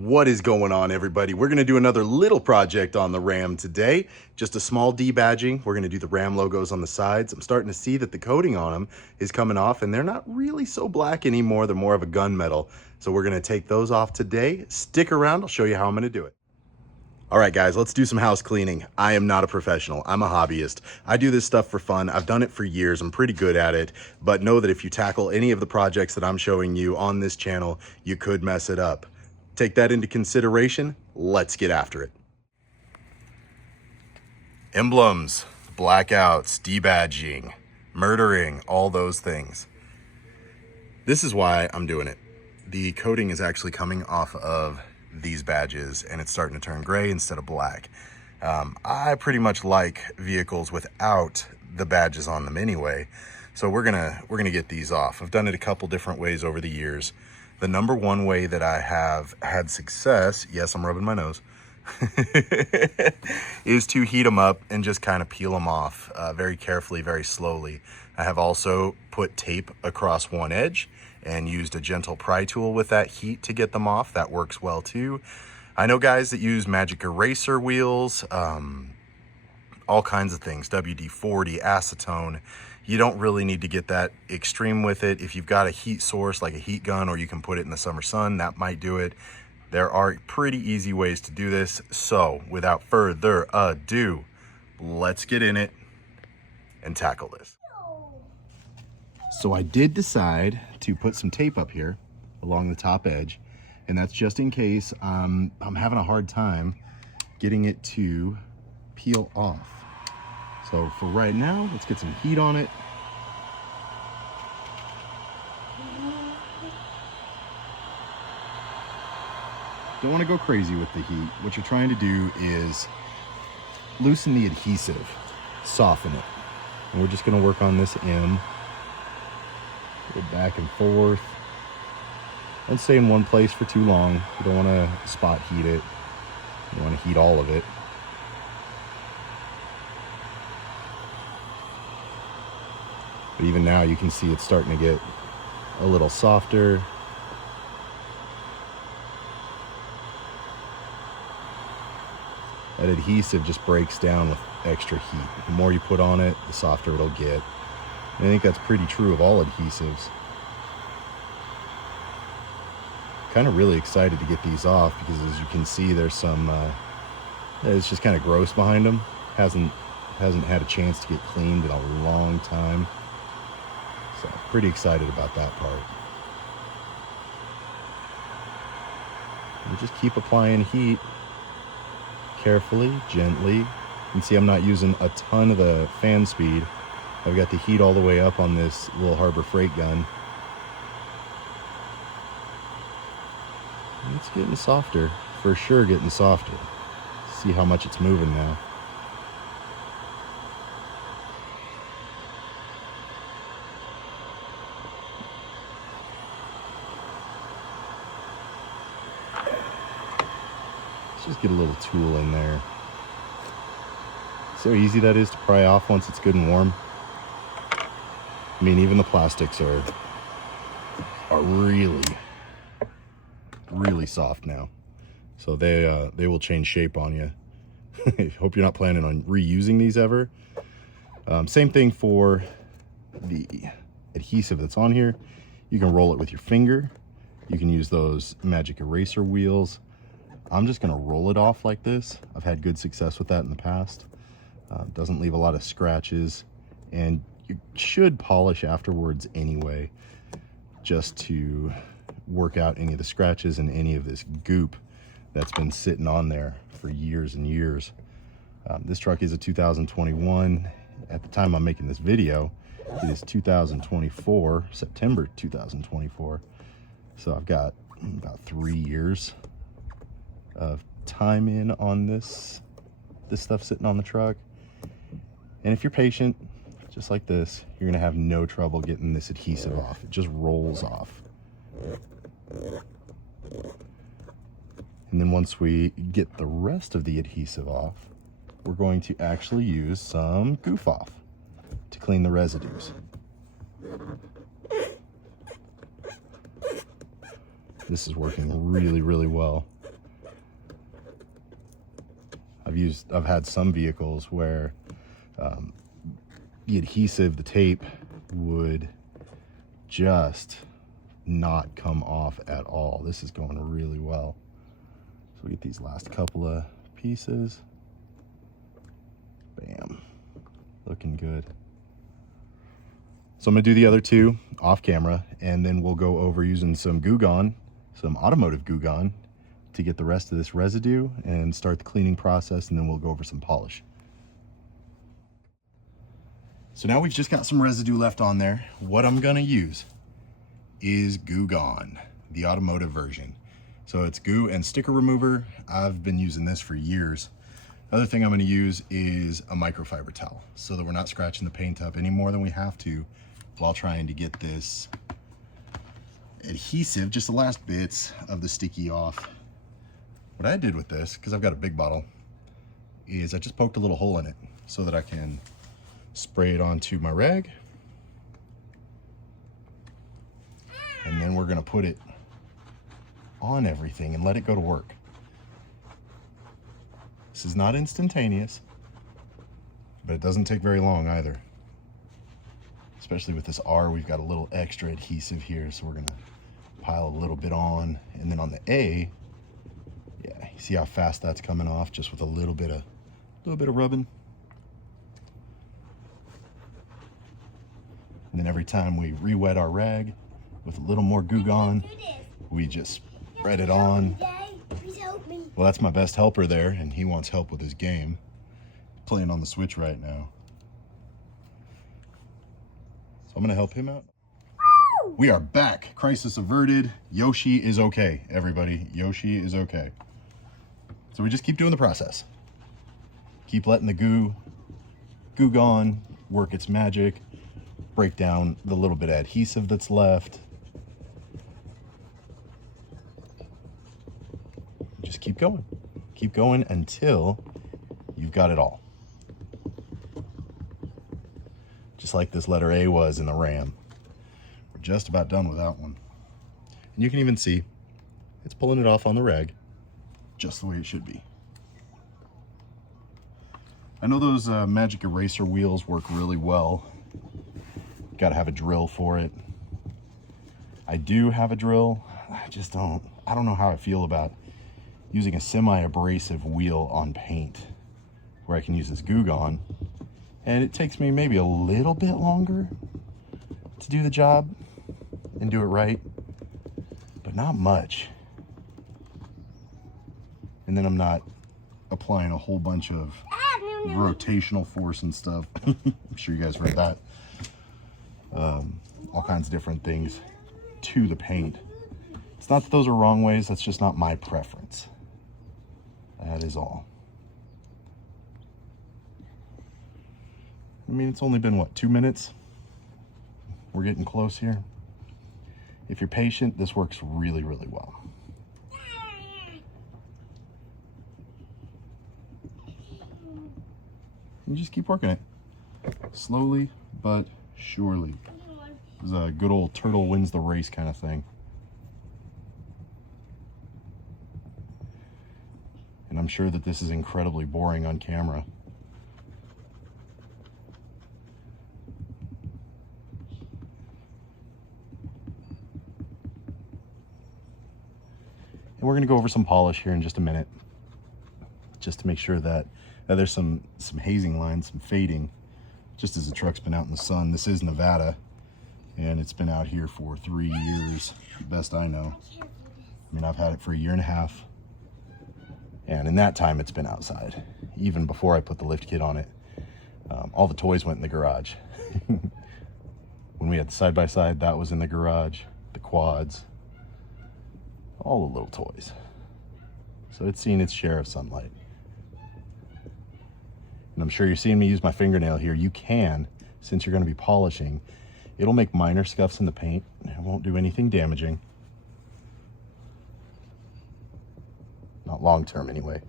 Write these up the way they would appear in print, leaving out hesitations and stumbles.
What is going on, everybody? We're going to do another little project on the Ram today. Just a small debadging. We're going to do the Ram logos on the sides. I'm starting to see that the coating on them is coming off, and they're not really so black anymore. They're more of a gunmetal. So we're going to take those off today. Stick around. I'll show you how I'm going to do it. All right, guys, let's do some house cleaning. I am not a professional. I'm a hobbyist. I do this stuff for fun. I've done it for years. I'm pretty good at it. But know that if you tackle any of the projects that I'm showing you on this channel, you could mess it up. Take that into consideration. Let's get after it. Emblems, blackouts, debadging, murdering, all those things. This is why I'm doing it. The coating is actually coming off of these badges and it's starting to turn gray instead of black. I pretty much like vehicles without the badges on them anyway. So we're gonna get these off. I've done it a couple different ways over the years. The number one way that I have had success, yes, I'm rubbing my nose, is to heat them up and just kind of peel them off very carefully, very slowly. I have also put tape across one edge and used a gentle pry tool with that heat to get them off. That works well too. I know guys that use magic eraser wheels, all kinds of things, WD-40, acetone. You don't really need to get that extreme with it. If you've got a heat source like a heat gun, or you can put it in the summer sun, that might do it. There are pretty easy ways to do this. So without further ado, let's get in it and tackle this. So I did decide to put some tape up here along the top edge, and that's just in case I'm having a hard time getting it to peel off. So for right now, let's get some heat on it. Don't want to go crazy with the heat. What you're trying to do is loosen the adhesive, soften it. And we're just going to work on this M. Go back and forth. Don't stay in one place for too long. You don't want to spot heat it. You want to heat all of it. But even now you can see it's starting to get a little softer. That adhesive just breaks down with extra heat. The more you put on it, the softer it'll get. And I think that's pretty true of all adhesives. Kind of really excited to get these off because, as you can see, there's some, it's just kind of gross behind them. Hasn't had a chance to get cleaned in a long time. So pretty excited about that part. And just keep applying heat carefully, gently. You can see I'm not using a ton of the fan speed. I've got the heat all the way up on this little Harbor Freight gun. It's getting softer, for sure getting softer. See how much it's moving now. Let's just get a little tool in there. So easy that is to pry off once it's good and warm. I mean, even the plastics are really soft now. So they will change shape on you. Hope you're not planning on reusing these ever. Same thing for the adhesive that's on here. You can roll it with your finger. You can use those magic eraser wheels. I'm just gonna roll it off like this. I've had good success with that in the past. Doesn't leave a lot of scratches, and you should polish afterwards anyway, just to work out any of the scratches and any of this goop that's been sitting on there for years and years. This truck is a 2021. At the time I'm making this video, it is 2024, September 2024. So I've got about 3 years of time in on this stuff sitting on the truck. And if you're patient, just like this, you're gonna have no trouble getting this adhesive off. It just rolls off. And then once we get the rest of the adhesive off, we're going to actually use some goof off to clean the residues. This is working really, really well. I've had some vehicles where the adhesive, the tape, would just not come off at all. This is going really well. So we get these last couple of pieces. Bam, looking good. So I'm gonna do the other two off camera, and then we'll go over using some Goo Gone, some automotive Goo Gone, to get the rest of this residue and start the cleaning process, and then we'll go over some polish. So now we've just got some residue left on there. What I'm gonna use is Goo Gone, the automotive version. So it's goo and sticker remover. I've been using this for years. Other thing I'm gonna use is a microfiber towel so that we're not scratching the paint up any more than we have to while trying to get this adhesive, just the last bits of the sticky off. What I did with this, because I've got a big bottle, is I just poked a little hole in it so that I can spray it onto my rag. And then we're gonna put it on everything and let it go to work. This is not instantaneous, but it doesn't take very long either. Especially with this R, we've got a little extra adhesive here, so we're gonna pile a little bit on. And then on the A, yeah, you see how fast that's coming off just with a little bit of rubbing. And then every time we re-wet our rag with a little more Goo Gone, we just spread it on. Well, that's my best helper there, and he wants help with his game. Playing on the Switch right now. So I'm gonna help him out. We are back. Crisis averted. Yoshi is okay, everybody. Yoshi is okay. So we just keep doing the process. Keep letting the Goo Gone work its magic. Break down the little bit of adhesive that's left. Just keep going. Keep going until you've got it all. Just like this letter A was in the Ram. We're just about done with that one. And you can even see it's pulling it off on the rag just the way it should be. I know those magic eraser wheels work really well. Got to have a drill for it. I do have a drill. I don't know how I feel about using a semi-abrasive wheel on paint where I can use this Goo Gone, and it takes me maybe a little bit longer to do the job and do it right, but not much. And then I'm not applying a whole bunch of rotational force and stuff. I'm sure you guys heard that. All kinds of different things to the paint. It's not that those are wrong ways, that's just not my preference. That is all. I mean, it's only been, what, 2 minutes? We're getting close here. If you're patient, this works really, really well. You just keep working it. Slowly, but surely. This is a good old turtle wins the race kind of thing. And I'm sure that this is incredibly boring on camera. And we're going to go over some polish here in just a minute, just to make sure that there's some hazing lines, some fading, just as the truck's been out in the sun. This is Nevada, and it's been out here for 3 years, best I know. I mean, I've had it for 1.5 years, and in that time it's been outside. Even before I put the lift kit on it, all the toys went in the garage. When we had the side-by-side, that was in the garage, the quads, all the little toys. So it's seen its share of sunlight. And I'm sure you're seeing me use my fingernail here. You can, since you're going to be polishing, it'll make minor scuffs in the paint. It won't do anything damaging. Not long term anyway.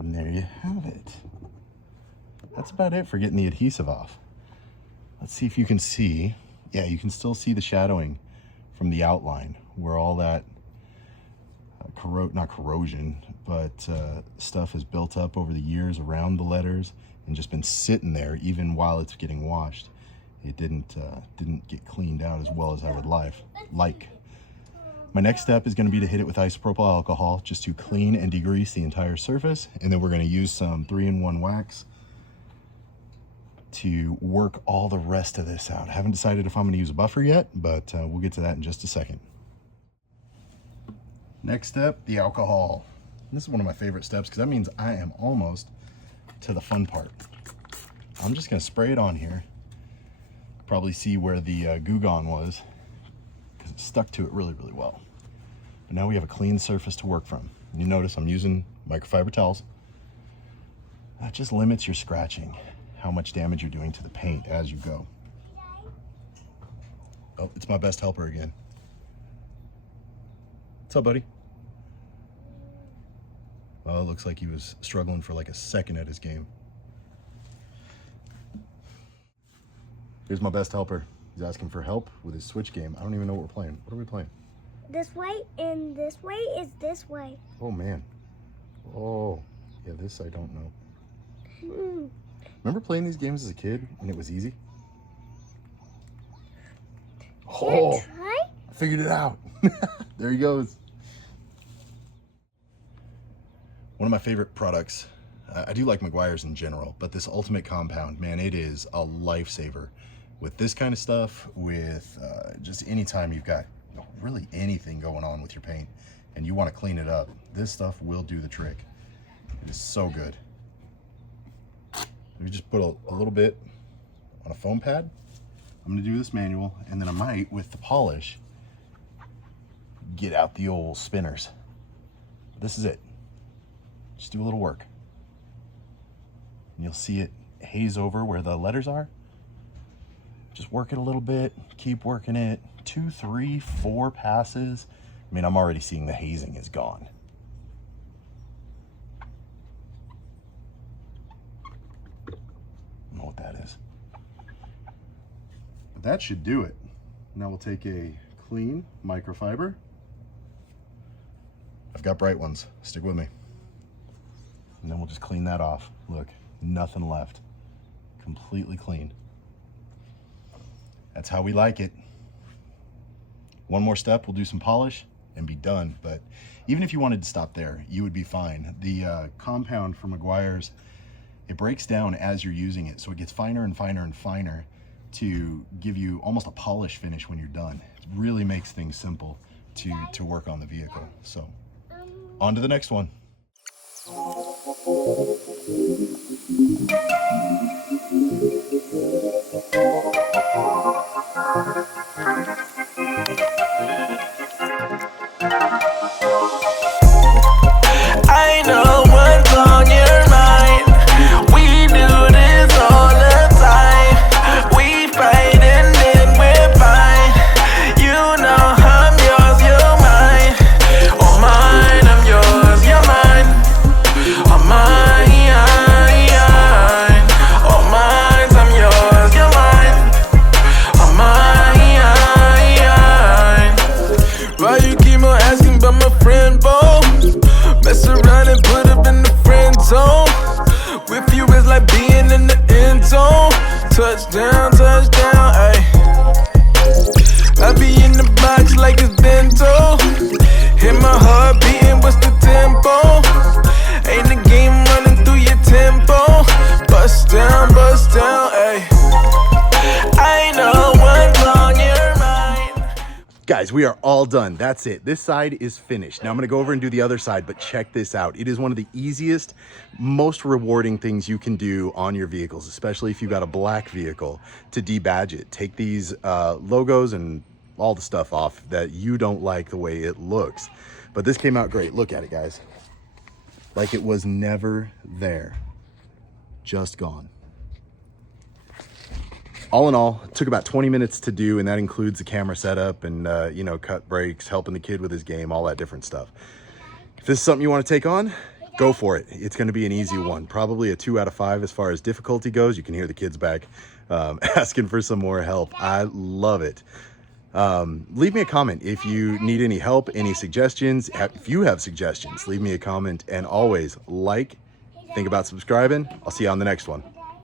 And there you have it. That's about it for getting the adhesive off. Let's see if you can see yeah, you can still see the shadowing from the outline where all that not corrosion, but stuff has built up over the years around the letters and just been sitting there even while it's getting washed. It didn't get cleaned out as well as I would like. My next step is going to be to hit it with isopropyl alcohol just to clean and degrease the entire surface, and then we're going to use some 3-in-1 wax to work all the rest of this out. I haven't decided if I'm going to use a buffer yet, but we'll get to that in just a second. Next step, the alcohol. This is one of my favorite steps because that means I am almost to the fun part. I'm just going to spray it on here. Probably see where the Goo Gone was because it stuck to it really well. But now we have a clean surface to work from. You notice I'm using microfiber towels. That just limits your scratching, how much damage you're doing to the paint as you go. Oh, it's my best helper again. What's up, buddy? Well, it looks like he was struggling for like a second at his game. Here's my best helper. He's asking for help with his Switch game. I don't even know what we're playing. What are we playing? This way, and this way is this way. Oh, man. Oh, yeah, this I don't know. Remember playing these games as a kid when it was easy? Oh, try? I figured it out. There he goes. One of my favorite products, I do like Meguiar's in general, but this Ultimate Compound, man, it is a lifesaver. With this kind of stuff, with just anytime you've got really anything going on with your paint and you want to clean it up, this stuff will do the trick. It is so good. We just put a little bit on a foam pad. I'm going to do this manual, and then I might, with the polish, get out the old spinners. This is it. Just do a little work. And you'll see it haze over where the letters are. Just work it a little bit, keep working it. 2, 3, 4 passes. I mean, I'm already seeing the hazing is gone. I don't know what that is. But that should do it. Now we'll take a clean microfiber. I've got bright ones, stick with me. And then we'll just clean that off. Look, nothing left. Completely clean. That's how we like it. One more step, we'll do some polish and be done. But even if you wanted to stop there, you would be fine. The compound from Meguiar's, it breaks down as you're using it. So it gets finer and finer and finer to give you almost a polish finish when you're done. It really makes things simple to work on the vehicle. So on to the next one. I know what's on your mind. We do this all the time. We fight and then we're fine. You know I'm yours, you're mine. Oh mine, I'm yours, you're mine. Oh mine, oh mine, I'm yours, you're mine. Oh mine. Why you keep on asking about my friend, Bo? Mess around and put up in the friend zone. With you it's like being in the end zone. Touchdown, touchdown, ayy. I be in the box like it's bento. Hit my heart beating, what's the tempo? Ain't the game running through your tempo. Bust down, ayy. I know what's on your mind. Guys, we are all done. That's it. This side is finished. Now I'm going to go over and do the other side, but check this out. It is one of the easiest, most rewarding things you can do on your vehicles, especially if you've got a black vehicle, to debadge it. Take these logos and all the stuff off that you don't like the way it looks. But this came out great. Look at it, guys. Like it was never there. Just gone. All in all, it took about 20 minutes to do, and that includes the camera setup and, cut brakes, helping the kid with his game, all that different stuff. If this is something you want to take on, go for it. It's going to be an easy one. Probably a 2 out of 5 as far as difficulty goes. You can hear the kids back asking for some more help. I love it. Leave me a comment if you need any help, any suggestions. If you have suggestions, leave me a comment. And always like, think about subscribing. I'll see you on the next one.